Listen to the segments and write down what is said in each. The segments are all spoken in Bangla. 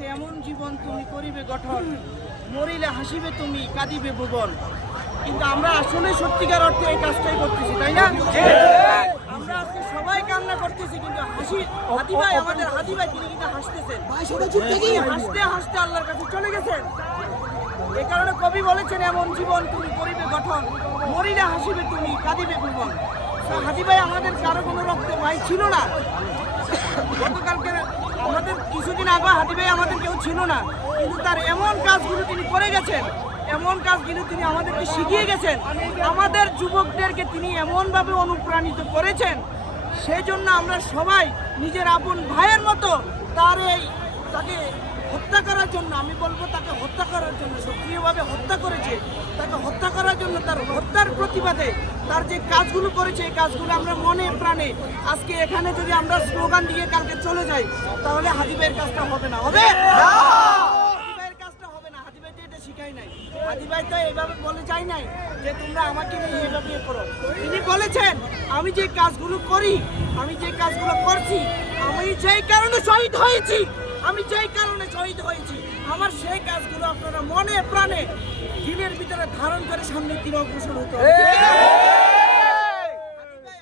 আছে এমন জীবন তুমি করিবে গঠন, মরিলে হাসিবে তুমি কাঁদিবে ভুবন। কিন্তু আমরা আসলে সত্যিকার অর্থে এই কাজটাই করতেছি, তাই না? আমরা আজকে সবাই কান্না করতেছি, কিন্তু হাদি ভাই, আমাদের হাদি ভাই, তিনি কিন্তু হাসতেছেন। হাসতে হাসতে আল্লাহর কাছে চলে গেছেন। এ কারণে কবি বলেছেন এমন জীবন তুমি করিবে গঠন, মরিলে হাসিবে তুমি কাঁদিবে ভুবন। হাদি ভাই আমাদের কারো কোনো রক্ত ভাই ছিল না। গতকালকে আমাদের কিছুদিন আগে হাদি ভাই আমাদের কেউ ছিল না, কিন্তু তার এমন কাজগুলো তিনি করে গেছেন, এমন কাজগুলো তিনি আমাদেরকে শিখিয়ে গেছেন, আমাদের যুবকদেরকে তিনি এমনভাবে অনুপ্রাণিত করেছেন। সেই জন্য আমরা সবাই নিজের আপন ভাইয়ের মতো তাকে হত্যা করার জন্য, আমি বলবো তাকে হত্যা করার জন্য, সক্রিয়ভাবে হত্যা করেছে। তাকে হত্যা করার জন্য, তার হত্যার প্রতিবাদে তার যে কাজগুলো করেছে, এই কাজগুলো আমরা মনে প্রাণে আজকে এখানে যদি আমরা স্লোগান দিয়ে কালকে চলে যাই, তাহলে হাদি ভাইয়ের কাজটা হবে না। হবে হাদি ভাইয়ের কাজটা হবে না। হাদি ভাই তো এটা শিখাই নাই। হাদি ভাই তো এইভাবে বলে যাই নাই যে তোমরা আমাকে নিয়ে এইভাবে করো। তিনি বলেছেন আমি যে কাজগুলো করি, আমি যে কাজগুলো করছি, আমি যেই কারণে শহীদ হয়েছি, আমার সেই কাজগুলো আপনারা মনে প্রাণে দিনের ভিতরে ধারণ করে সামনের দিকে অগ্রসর হতে হবে।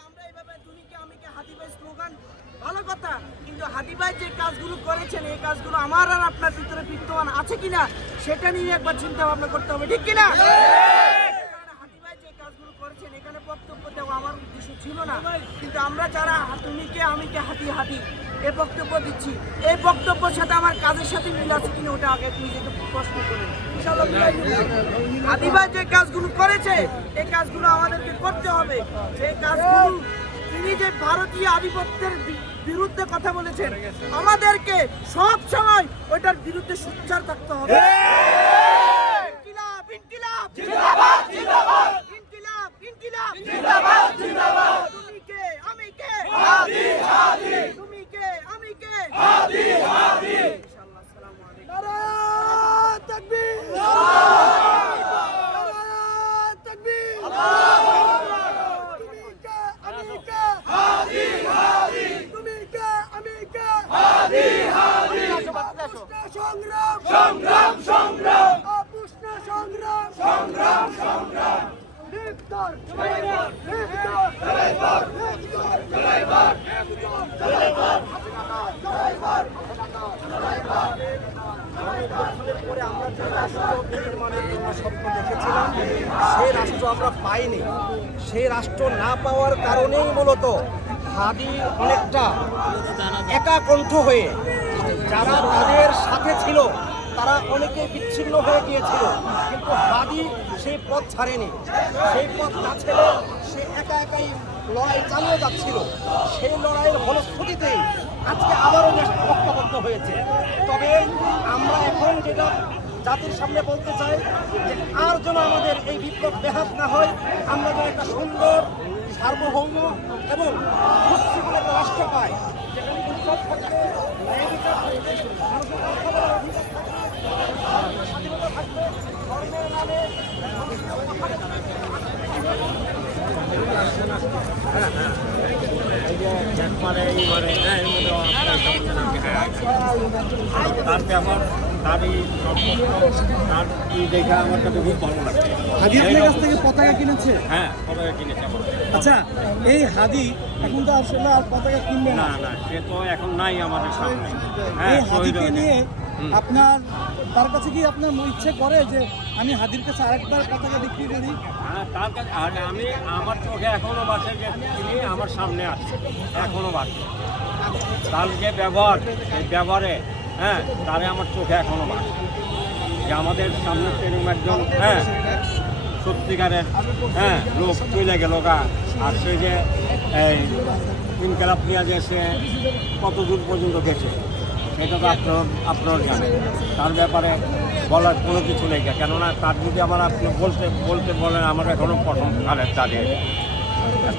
আমরা এইভাবে তুমিকে আমিকে হাদি ভাই স্লোগান ভালো কথা, কিন্তু হাদি ভাই যে কাজগুলো করেছেন, এই কাজগুলো আমার আর আপনার ভিতরে বিদ্যমান আছে কিনা সেটা নিয়ে একবার চিন্তা ভাবনা করতে হবে, ঠিক কিনা? হাদি ভাই যে কাজগুলো করেছেন, এখানে বক্তব্য দেওয়া আমার উদ্দেশ্য ছিল না, কিন্তু আমরা যারা তুমিকে আমিকে হাদি এই বক্তব্য দিচ্ছি, এই বক্তব্যের সাথে আমার কাজের সাথে মিল আছে কিনা ওটা আগে নিজেকে প্রশ্ন করেন। হাদি ভাই যে কাজগুলো করেছে, এই কাজগুলো আমাদেরকে করতে হবে। এই কাজগুলো তিনি যে ভারতীয় আধিপত্যের বিরুদ্ধে কথা বলেছেন, আমাদেরকে সব সময় ওইটার বিরুদ্ধে সোচ্চার থাকতে হবে। ইনকিলাব ইনকিলাব জিন্দাবাদ জিন্দাবাদ, ইনকিলাব ইনকিলাব জিন্দাবাদ জিন্দাবাদ, তুমি কে আমি কে হাদি হাদি, তুমি কে আমি কে হাদি হাদি। ইনশাআল্লাহ। আসসালামু আলাইকুম। নারে তাকবীর, নারে তাকবীর, আল্লাহু আকবার। তুমি কে আমি কে হাদি হাদি, তুমি কে আমি কে হাদি হাদি। সংগ্রাম সংগ্রাম সংগ্রাম, আপুষ্ণ সংগ্রাম সংগ্রাম সংগ্রাম। লিপ্তর জয়বার, লিপ্তর জয়বার, লিপ্তর জয়বার, লিপ্তর জয়বার, জয়বার জয়বার। পরে আমরা যে রাষ্ট্র নির্মাণের জন্য স্বপ্ন দেখেছিলাম, সেই রাষ্ট্র আমরা পাইনি। সেই রাষ্ট্র না পাওয়ার কারণেই মূলত হাদি অনেকটা একাকণ্ঠ হয়ে, যারা তাদের সাথে ছিল তারা অনেকে বিচ্ছিন্ন হয়ে গিয়েছিল, কিন্তু হাদি সেই পথ ছাড়েনি। সেই পথ না ছেড়ে সে একা একাই লড়াই চালিয়ে যাচ্ছিল। সেই লড়াইয়ের ফলশ্রুতিতেই আজকে আবারও দেশ ঐক্যবদ্ধ হয়েছে। তবে আমরা এখন যেটা জাতির সামনে বলতে চাই যে আর যেন আমাদের এই বিপ্লব ব্যাহত না হয়, আমরা যেন একটা সুন্দর সার্বভৌম এবং সুশৃঙ্খল একটা রাষ্ট্র পাই, যেখানে ইনসাফ থাকবে, ন্যায় বিচার থাকবে, স্বাধীনতা থাকবে, ধর্মের নামে দেখে আমার কাছে খুব ভালো লাগে। হাদি আপনার কাছ থেকে পতাকা কিনেছে? হ্যাঁ, পতাকা কিনেছে। আচ্ছা, এই হাদি এখন তো আসলে আর পতাকা কিনবে না। না, সে তো এখন নাই আমাদের সামনে। এই হাদিকে নিয়ে আপনার তার কাছে কি আপনার ইচ্ছে করে যে আমি হাদির কাছে আরেকবার পতাকা বিক্রি করি? হ্যাঁ, তার কাছে আমি আমার চোখে এখনো বাসে যে তিনি আমার সামনে আছে, এখনো বাসে। তার যে ব্যবহার, এই ব্যবহারে তারে আমার চোখে এখনো বাসে, যে আমাদের সামনে এরকম একজন সত্যিকারের লোক চলে গেল গা। আর সে যে এই ইনকিলাব নিয়ে যে সে কত দূর পর্যন্ত গেছে, সেটা তো আপনারা জানেন। তার ব্যাপারে বলার কোনো কিছু নেই, কেননা তার যদি আমার আপনি বলতে বলেন, আমার এখনও প্রথম কালের দাঁড়িয়ে,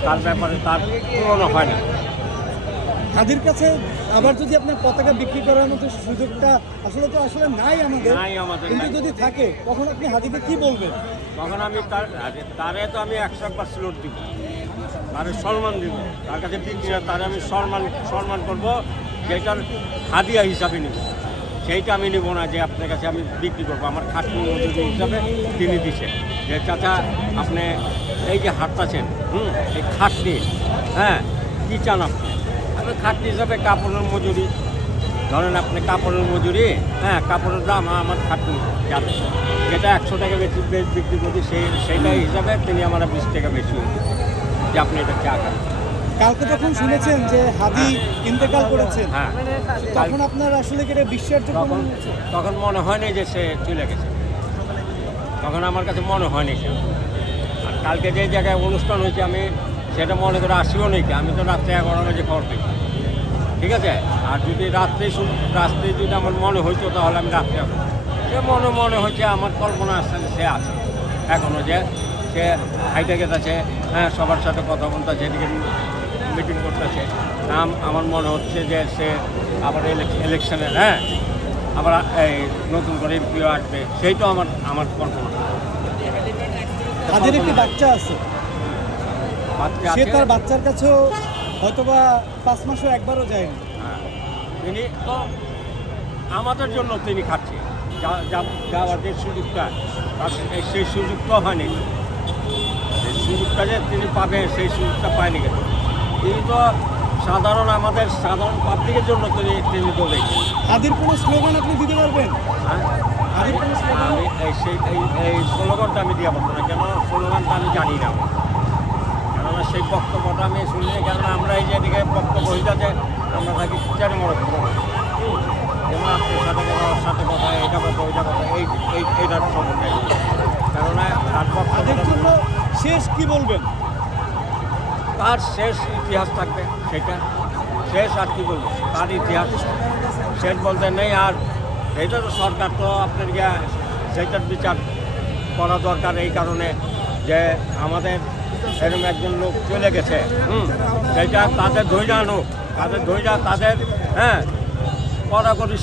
তার ব্যাপারে তার তুলনা হয় না। হাদির কাছে আবার যদি আপনার পতাকা বিক্রি করার মতো সুযোগটা আসলে নাই আমাদের, কিন্তু যদি থাকে তখন আপনি হাদিকে কি বলবেন? তখন আমি তারে তো আমি 100% দিব, তারে সম্মান দিব। তার কাছে বিক্রি তারে আমি সম্মান করবো, যেটার হাদিয়া হিসাবে নিব। সেইটা আমি নেবো না যে আপনার কাছে আমি বিক্রি করবো। আমার খাটনি মজুরি হিসাবে তিনি দিছে যে চাচা আপনি এই যে হাঁটতাছেন এই খাটনি, হ্যাঁ কী চান আপনি? আমি খাটনি হিসাবে কাপড়ের মজুরি, ধরেন আপনি কাপড়ের মজুরি, হ্যাঁ কাপড়ের দাম আমার খাটনি যাবে, যেটা 100 টাকা বেশি বিক্রি করি সেইটা হিসাবে তিনি আমার 20 টাকা বেশি যে আপনি এটা চা খান। কালকে যখন শুনেছেন যে হাদি ইন্তেকাল করেছেন, হ্যাঁ তখন আপনার আসলে কি এটা বিশ্বাসযোগ্য তখন মনে হচ্ছে? তখন মনে হয়নি যে সে চলে গেছে, তখন আমার কাছে মনে হয়নি সে। আর কালকে যে জায়গায় অনুষ্ঠান হয়েছে আমি সেটা মনে করে আসিও নি, আমি তো রাত্রে 11 বাজে খবর পেয়েছি, ঠিক আছে। আর যদি রাত্রে যদি আমার মনে হইতো তাহলে আমি রাত্রে আসবো। সে মনে হচ্ছে আমার কল্পনা আসছে যে সে আছে এখনও, যে সে হাইটে গেছে, হ্যাঁ সবার সাথে কথা বলতেছে, এদিকে মিটিং করতেছে। আমার মনে হচ্ছে যে সে আবার ইলেকশনে, হ্যাঁ আবার এই নতুন করে এমপিও আসবে, সেইটাও আমার কল্পনা। হাদির একটি বাচ্চা আছে, বাচ্চা সে আছে, তার বাচ্চার কাছেও হয়তোবা 5 মাসও একবারও যায়নি। হ্যাঁ, তিনি তো আমাদের জন্য তিনি খাচ্ছে, যাওয়ার যে সুযোগটা সেই সুযোগটা হয়নি, সেই সুযোগটা যে তিনি পাবেন সেই সুযোগটা পায়নি কেন। তিনি তো আমাদের সাধারণ পাবলিকের জন্য তিনি দৌড়েছেন। হাদির কোনো স্লোগান আপনি দিতে পারবেন? হ্যাঁ হাদির কোনো স্লোগান? আমি এই স্লোগানটা আমি দিয়ে পারবো না, কেন স্লোগানটা আমি জানি না, কেননা সেই বক্তব্যটা আমি শুনি, কেননা আমরা এই যে এদিকে বক্তব্য হয়ে যাচ্ছে, আমরা থাকি চারি মরক, যেমন আপনার সাথে কথা, ওর সাথে কথা, এটা কথা ওইটা কথা, এইটার সম্পর্কে, কেননা তার হাদির বক্তব্য জন্য শেষ কি বলবেন? তার শেষ ইতিহাস থাকবে, সেটা শেষ আর কি বলবো, তার ইতিহাস শেষ বলতে নেই। আর এইটা তো সরকার তো আপনার সেইটার বিচার করা দরকার, এই কারণে যে আমাদের এরকম একজন লোক চলে গেছে, সেইটা তাদের ধৈর্য আনুক, তাদের ধৈর্য, তাদের হ্যাঁ কড়াকড়ি